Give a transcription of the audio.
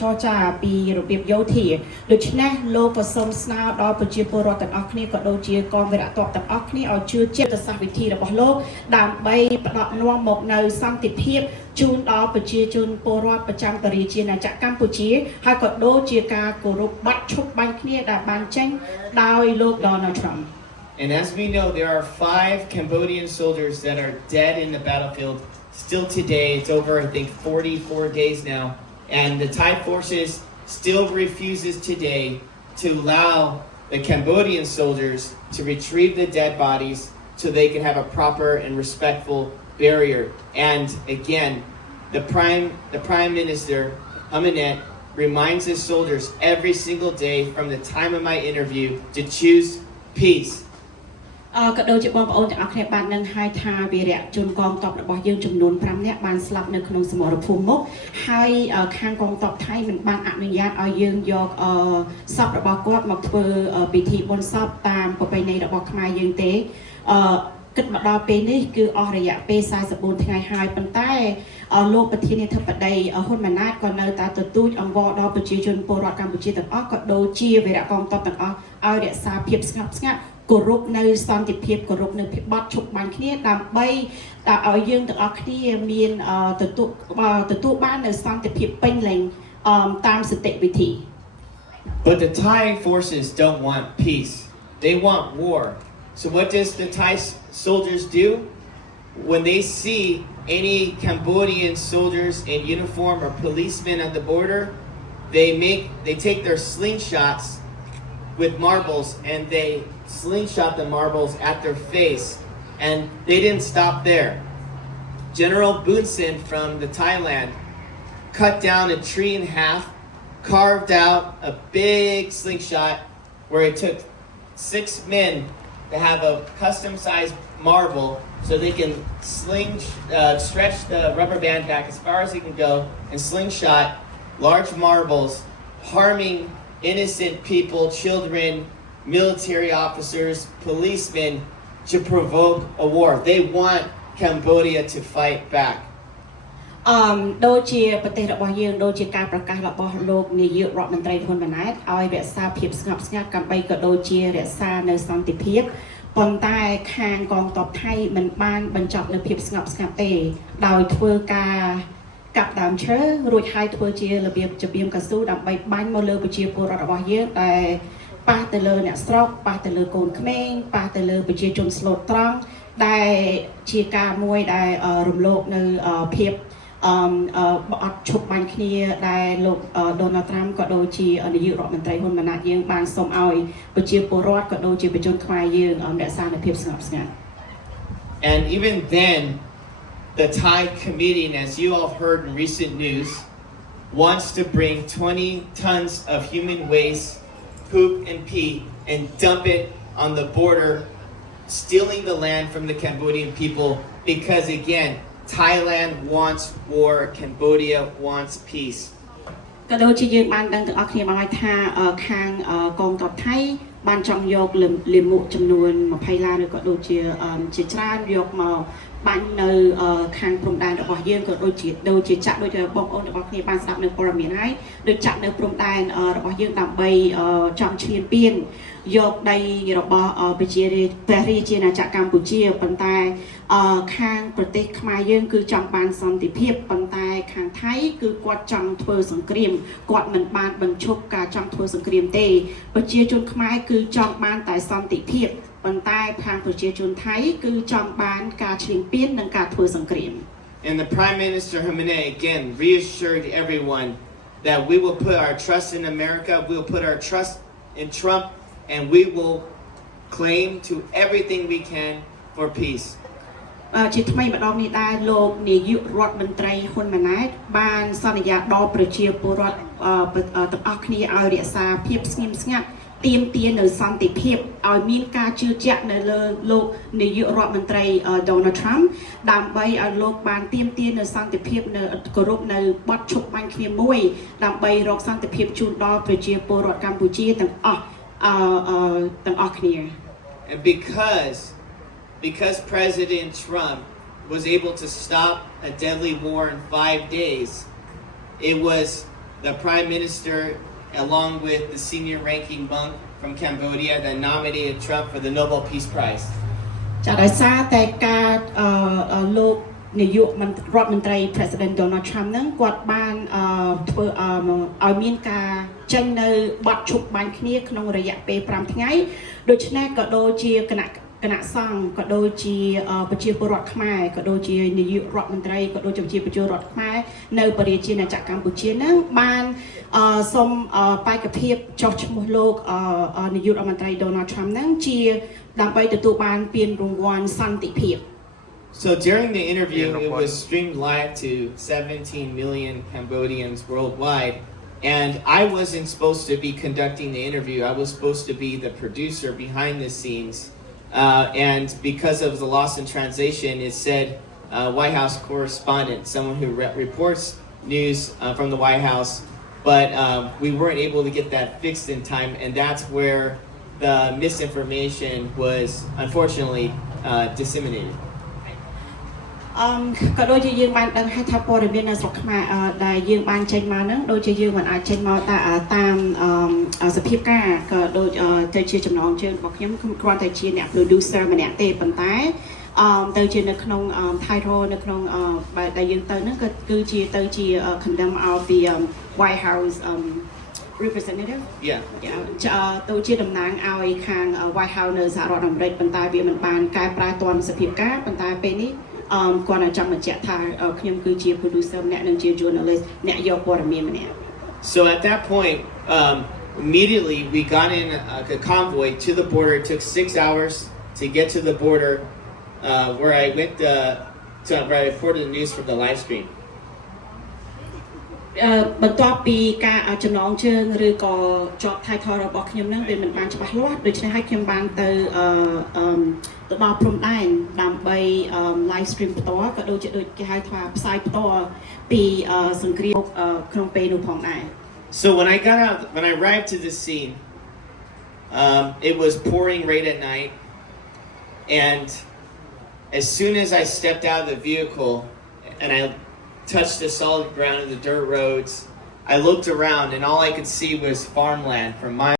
ចរចាពីរបៀបយោធាដូច្នេះលោកក៏សូមស្នើដល់ប្រជាពលរដ្ឋទាំងអស់គ្នាក៏ដូចជាកងវរៈទ័ពទាំងអស់គ្នាឲ្យជឿជាក់ទៅសាសវិធីរបស់លោកដើម្បីផ្ដល់នាំមកនៅសន្តិភាពជូនដល់ប្រជាជនពលរដ្ឋប្រចាំរាជាណាចក្រកម្ពុជាហើយក៏ដូចជាការគោរពបាត់ឈប់បាញ់គ្នាដែលបានចេញដោយលោក Donald Trump. And as we know, there are 5 Cambodian soldiers that are dead in the battlefield still today. It's over, I think, 44 days now. And the Thai forces still refuses today to allow the Cambodian soldiers to retrieve the dead bodies so they can have a proper and respectful barrier. And again, the Prime Minister, Hamanet, reminds the soldiers every single day from the time of my interview to choose peace. ក៏ដូចជាបងប្អូនទាំងអស់គ្នាបាននឹងហៅថាវីរៈជនកងទ័ពរបស់យើងចំនួន5នាក់បានស្លាប់នៅក្នុងសមរភូមិមុខហើយខាងកងទ័ពថៃមិនបានអនុញ្ញាតឲ្យយើងយកសពរបស់គាត់មកធ្វើពិធីបុណ្យសពតាមប្រពៃណីរបស់ខ្មែរយើងទេគិតមកដល់ពេលនេះគឺអស់រយៈពេល44ថ្ងៃហើយប៉ុន្តែលោកប្រធានាធិបតីហ៊ុនម៉ាណែតក៏នៅតែទទូចអង្វរដល់ប្រជាជនពលរដ្ឋកម្ពុជាទាំងអស់ក៏ដូចជាវីរៈកងទ័ពទាំងអស់ឲ្យរក្សាភាពស្ងប់ស្ងាត់គោរពនៅសន្តិភាពគោរពនៅភាពបត់ឈប់បាញ់គ្នាដើម្បីឲ្យយើងទាំងអស់គ្នាមានទទួលបាននៅសន្តិភាពពេញលេញតាមសតិវិធី But the Thai forces don't want peace. They want war. So what does the Thai soldiers do? When they see any Cambodian soldiers in uniform or policemen at the border, they take their slingshots with marbles and they slingshot the marbles at their face, and they didn't stop there. General Hun Sen from the Thailand cut down a tree in half, carved out a big slingshot where it took 6 men to have a custom-sized marble so they can stretch the rubber band back as far as it can go and slingshot large marbles, harming innocent people, children, military officers, policemen to provoke a war. They want Cambodia to fight back. ដូចជាប្រទេសរបស់យើងដូចជាការប្រកាសរបស់លោកនាយករដ្ឋមន្ត្រីហ៊ុនម៉ាណែតឲ្យរក្សាភាពស្ងប់ស្ងាត់ដើម្បីក៏ដូចជារក្សានៅសន្តិភាពប៉ុន្តែខាងកងទ័ពថៃមិនបានបញ្ចប់នៅភាពស្ងប់ស្ងាត់ទេដោយធ្វើការកាប់ដើមឈើរួចហើយធ្វើជារបៀបរបៀងកស៊ូដើម្បីបាញ់មកលើប្រជាពលរដ្ឋរបស់យើងដែលប៉ះទៅលើអ្នកស្រុកប៉ះទៅលើកូនក្មេងប៉ះទៅលើប្រជាជនស្លូតត្រង់ដែលជាការមួយដែលរំលោភនៅភាពអត់ឈប់បាញ់គ្នាដែលលោក Donald Trump ក៏ដូចជានាយករដ្ឋមន្ត្រីហ៊ុនម៉ាណែតយើងបានសូមឲ្យប្រជាពលរដ្ឋក៏ដូចជាប្រជាជនខ្មែរយើងរក្សានូវភាពស្ងប់ស្ងាត់ And even then the Thai comedian, as you all heard in recent news, wants to bring 20 tons of human waste, poop and pee, and dump it on the border, stealing the land from the Cambodian people because, again, Thailand wants war, Cambodia wants peace. ក៏ដូចជាយើងបានដឹងទាំងអស់គ្នាមកហើយថាខាងកងទ័ពថៃបានចង់យកលាមកចំនួន20ឡានឬក៏ដូចជាច្រើនយកមកបាញ់នៅខាងព្រំដែនរបស់យើងក៏ដូចជាចាក់ដូចបងប្អូនរបស់គ្នាបានស្ដាប់នៅព័ត៌មានហើយដូចចាក់នៅព្រំដែនរបស់យើងដើម្បីចង់ឈ្លានពានយកដីរបស់ប្រជារាជាណាចក្រកម្ពុជាប៉ុន្តែខាងប្រទេសខ្មែរយើងគឺចង់បានសន្តិភាពប៉ុន្តែខាងថៃគឺគាត់ចង់ធ្វើសង្គ្រាមគាត់មិនបានបញ្ឈប់ការចង់ធ្វើសង្គ្រាមទេប្រជាជនខ្មែរគឺចង់បានតែសន្តិភាពប៉ុន្តែខាងប្រជាជនថៃគឺចង់បានការឈ្លានពាននិងការធ្វើសង្គ្រាម And the Prime Minister Khamenei again reassured everyone that we will put our trust in America, we will put our trust in Trump, and we will claim to everything we can for peace. ជាថ្មីម្ដងនេះដែរលោកនាយករដ្ឋមន្ត្រីហ៊ុនម៉ាណែតបានសន្យាដល់ប្រជាពលរដ្ឋទាំងអស់គ្នាឲ្យរក្សាភាពស្ងៀមស្ងាត់ទាមទារនៅសន្តិភាពឲ្យមានការជឿជាក់នៅលើលោកនាយករដ្ឋមន្ត្រី Donald Trump ដើម្បីឲ្យលោកបានទាមទារនៅសន្តិភាពនៅគោរពនៅបទឈប់បាញ់គ្នាមួយដើម្បីរកសន្តិភាពជូនដល់ប្រជាពលរដ្ឋកម្ពុជាទាំងអស់គ្នា And because President Trump was able to stop a deadly war in 5 days, it was the Prime Minister, along with the senior ranking monk from Cambodia, that nominated Trump for the Nobel Peace Prize. ចាដោយសារតែការលោកនាយករដ្ឋមន្ត្រី President Donald Trump ហ្នឹងគាត់បានធ្វើឲ្យមានការចេញនៅបទឈប់បាញ់គ្នាក្នុងរយៈពេល5ថ្ងៃដូច្នេះក៏ដូចជាគណៈសង្ឃក៏ដូចជាប្រជាពលរដ្ឋខ្មែរក៏ដូចជានាយករដ្ឋមន្ត្រីក៏ដូចជាប្រជាពលរដ្ឋខ្មែរនៅបរិយាជាណាចក្រកម្ពុជាហ្នឹងបានសូមបេក្ខភាពចុះឈ្មោះលោកនាយករដ្ឋមន្ត្រី Donald Trump ហ្នឹងជាដើម្បីទទួលបានពានរង្វាន់សន្តិភាព So during the interview, it was streamed live to 17 million Cambodians worldwide. And I wasn't supposed to be conducting the interview. I was supposed to be the producer behind the scenes. And because of the loss in translation, it said White House correspondent, someone who reports news from the White House. But we weren't able to get that fixed in time. And that's where the misinformation was unfortunately disseminated. ក៏ដូចជាយើងបានដឹងថាព័ត៌មាននៅស្រុកខ្មែរដែលយើងបានចេញមកហ្នឹងដូចជាយើងមិនអាចចេញមកតាមសភាពការក៏ដូចទៅជាចំណងជើងរបស់ខ្ញុំគ្រាន់តែជាអ្នក producer ម្នាក់ទេប៉ុន្តែទៅជានៅក្នុង title នៅក្នុងដែលយើងទៅហ្នឹងគឺជាទៅជា condemn of the White House representative ទៅជាតំណាងឲ្យខាង White House នៅសហរដ្ឋអាមេរិកប៉ុន្តែវាមិនបានកែប្រែទាន់សភាពការប៉ុន្តែពេលនេះគាត់អាចចង់បញ្ជាក់ថាខ្ញុំគឺជា producer ម្នាក់និងជា journalist អ្នកយកព័ត៌មានម្នាក់ So at that point immediately we got in a convoy to the border. It took 6 hours to get to the border where I went where I reported the news from the live stream. បន្ទាប់ពីការចំណងជើងឬក៏ជាប់ title របស់ខ្ញុំហ្នឹងវាមិនបានច្បាស់លាស់ដូច្នេះហើយខ្ញុំបានទៅដល់ព្រំដែនដើម្បី live stream ផ្ទាល់ក៏ដូចជាដូចគេហៅថាផ្សាយផ្ទាល់ពីសង្គ្រាមក្នុងពេលនោះផងដែរ So when I arrived to the scene it was pouring rain at night and as soon as I stepped out of the vehicle and I touched the solid ground of the dirt roads, I looked around and all I could see was farmland for miles.